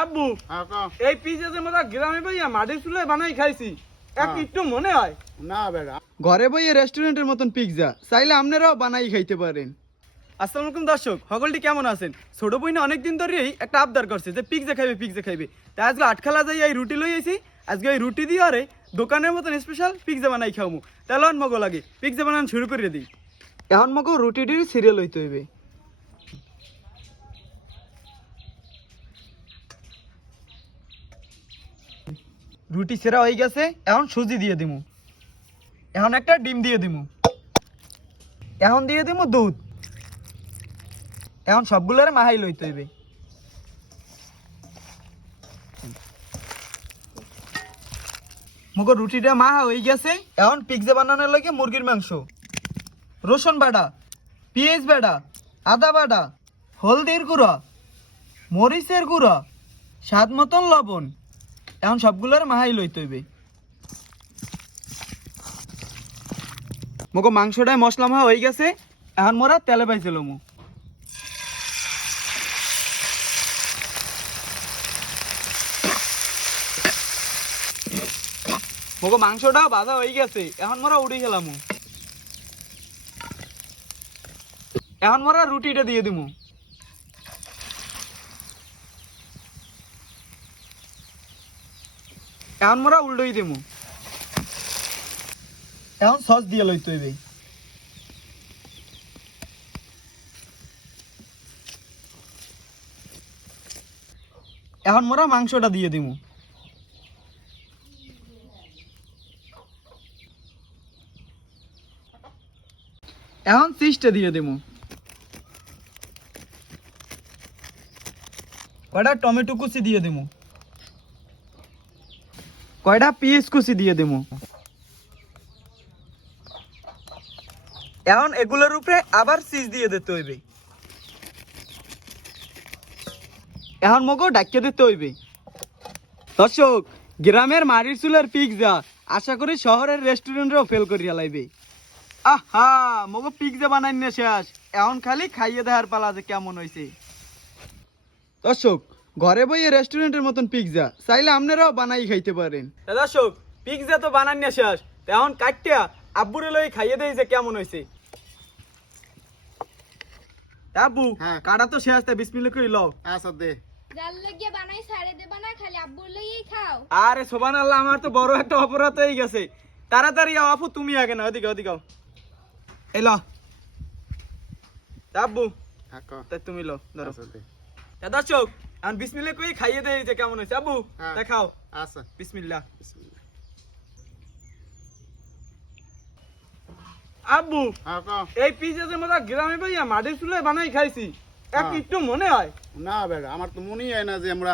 আব্বু এই পিজা যে আমরা গ্রামে বইয়া মাটির চুলায় বানাই খাইছি একটু মনে হয় না বেড়া ঘরে বইয়ে রেস্টুরেন্টের মতন পিৎজা চাইলে আপনারাও বানাই খাইতে পারেন। আসসালামু আলাইকুম দর্শক, সকলটি কেমন আছেন? ছোট বইনে অনেকদিন ধরেই একটা আবদার করছে যে পিৎজা খাইবে। তাই আজকে আটখালা যাই এই রুটি লই আইছি। আজকে এই রুটি দিয়ে আরে দোকানের মতন স্পেশাল পিৎজা বানাই খাওয়ামু। তাহলে মগো লাগে পিৎজা বানানো শুরু করে দিই। এখন মগো রুটিটির সিরিয়াল হইতে হইবে। রুটি সেরা হয়ে গেছে, এখন সুজি দিয়ে দিমু। এখন একটা ডিম দিয়ে দিমু। এখন দিয়ে দিমু দুধ। এখন সবগুলোর মাহাই লইতে হইবে। মুগো রুটিটা মাহা হয়ে গেছে। এখন পিৎজা বানানোর লাগে মুরগির মাংস, রসুন বাটা, পেঁয়াজ বাটা, আদা বাটা, হলদির গুঁড়া, মরিচের গুঁড়া, স্বাদ মতন লবণ। এখন সবগুলোর মাহাই লইতে হইবে। মুগো মাংসটায় মশলা মাহা হয়ে গেছে। এখন মোরা তেলে পাইছিল মু। মুগো মাংসটা ভাজা হয়ে গেছে। এখন মোরা উড়ি খেলাম। এখন মোরা রুটিটা দিয়ে দিমু। এখন মোরা উল্টোই দিমু। এখন সস দিয়ে লইতে হইবে। এখন মোরা মাংসটা দিয়ে দিমু। এখন চিজটা দিয়ে দিমু। কয়টা টমেটো কুচি দিয়ে দিমু। কয়টা পেঁয়াজ কুচি দিয়ে দিমু। এখন এগুলোর উপরে আবার চিজ দিয়ে দিতে হইবে। এখন মগো ডাকিয়ে দিতে হইবে। দর্শক, গ্রামের মাটির চুলার পিৎজা আশা করি শহরের রেস্টুরেন্টেও ফেল করিয়া লাইবে। আহা, মগো পিৎজা বানাই না শেষ। এখন খালি খাইয়ে দেওয়ার পালা যে কেমন হয়েছে। দর্শক, ঘরে বইয়ে রেস্টুরেন্টের মতন পিৎজা চাইলে আপনারাও বানাই খাইতে পারেন। দর্শক, পিৎজা তো বানাই না শেষ, এখন কাটিয়া আব্বুরে লই খাইয়ে দেই যে কেমন হয়েছে। আব্বু কাটা তো শেষ, তাই বিসমিল্লাহ করে লও। আচ্ছা দে জাল লাগিয়ে বানাই ছাড়ে দেবা না, খালি আব্বুর লইই খাও। আরে সুবহানাল্লাহ, আমার তো বড় একটা অপরাধ হয়ে গেছে। তাড়াতাড়ি আও আপু, তুমি আগে না, ওদিকে আও। এই লো আব্বু, তাই তুমি লো ধরো। দর্শক, এখন বিসমিল্লাহ কই খাইয়ে দেই যে কেমন হয়েছে। আব্বু দেখাও। আচ্ছা বিসমিল্লাহ। আব্বু এই পিৎজা যে আমরা গ্রামে বইয়া মাটির চুলায় বানাই খাইছি একটু মনে হয় না বেড়া, আমার তো মনেই হয় না যে আমরা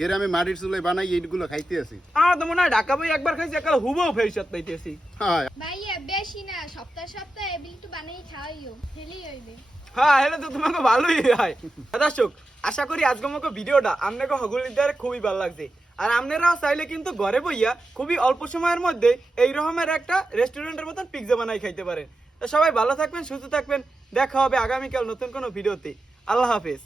গ্রামে মাটির চুলায় বানাই এইগুলো খাইতে আছি। আমার তো মনে হয় ঢাকা বই একবার খাইছি, একাল হুবও ফেরত পাইতেছি। হ্যাঁ ভাইয়া বেশি না, সপ্তাহে এবিল একটু বানাই খাওয়াইও, হেলি হইবে। হ্যাঁ, এটা তো তোমাকে ভালোই হয়। দর্শক, আশা করি আজকে আমাকে ভিডিওটা আপনাকে হগুলিদারে খুবই ভালো লাগছে। আর আপনারাও চাইলে কিন্তু ঘরে বইয়া খুবই অল্প সময়ের মধ্যে এই রকমের একটা রেস্টুরেন্টের মতন পিৎজা বানাই খাইতে পারেন। তো সবাই ভালো থাকবেন, সুস্থ থাকবেন। দেখা হবে আগামীকাল নতুন কোনো ভিডিওতে। আল্লাহ হাফেজ।